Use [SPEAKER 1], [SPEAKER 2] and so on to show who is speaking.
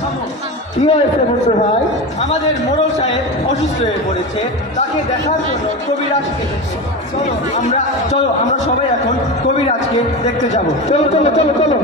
[SPEAKER 1] রে বন্ধু ভাই?
[SPEAKER 2] আমাদের মোড়ল সাহেব অসুস্থ হয়ে পড়েছে। তাকে দেখার জন্য কবিরাজকে চলো আমরা চলো আমরা সবাই এখন কবিরাজকে দেখতে যাব।
[SPEAKER 1] চলো চলো চলো চলো।